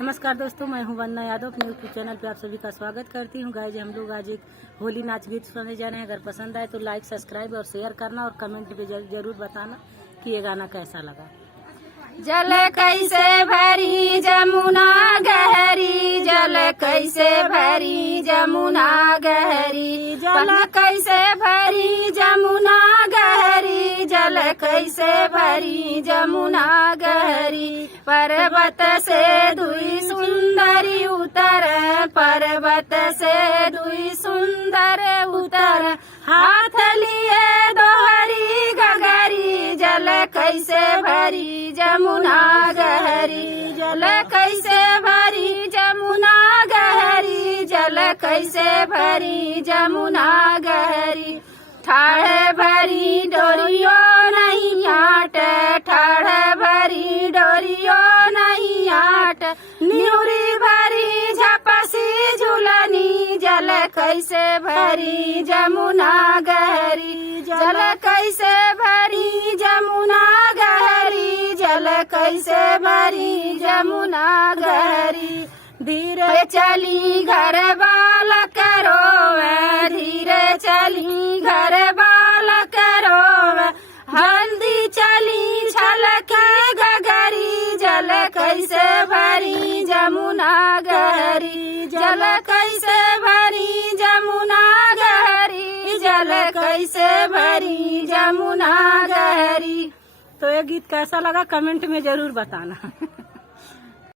नमस्कार दोस्तों, मैं हूं वंदना यादव। अपने यूट्यूब चैनल पे आप सभी का स्वागत करती हूं। गाइज, हम लोग आज एक होली नाच गीत सुनने जा रहे हैं। अगर पसंद आए तो लाइक, सब्सक्राइब और शेयर करना और कमेंट पे जरूर बताना कि ये गाना कैसा लगा। जल कैसे भरी जमुना गहरी, जल कैसे भरी जमुना गहरी, जल कैसे भरी जमुना गहरी, जल कैसे भरी जमुना गहरी। पर्वत से दुई सुंदरी उतर, पर्वत से दुई सुंदर उतर, हाथ लिए दोहरी गगरी, जल कैसे भरी जमुना गहरी, जल कैसे भरी जमुना गहरी, जल कैसे भरी जमुना गहरी। ठाड़ भरी डोरियो नहीं आट, ठाड़ भरी डोरियो नहीं आट, न्यूरी भरी झपसी झुलनी, जल कैसे भरी जमुना गहरी, जल कैसे भरी जमुना गहरी, जल कैसे भरी जमुना गहरी। धीरे चली घर बाल करो, धीरे चली घर बाल करो, हल्दी चली छलके गगरी, जल कैसे भरी जमुना गहरी, जल कैसे भरी जमुना गहरी, जल कैसे भरी जमुना गहरी। तो ये गीत कैसा लगा कमेंट में जरूर बताना।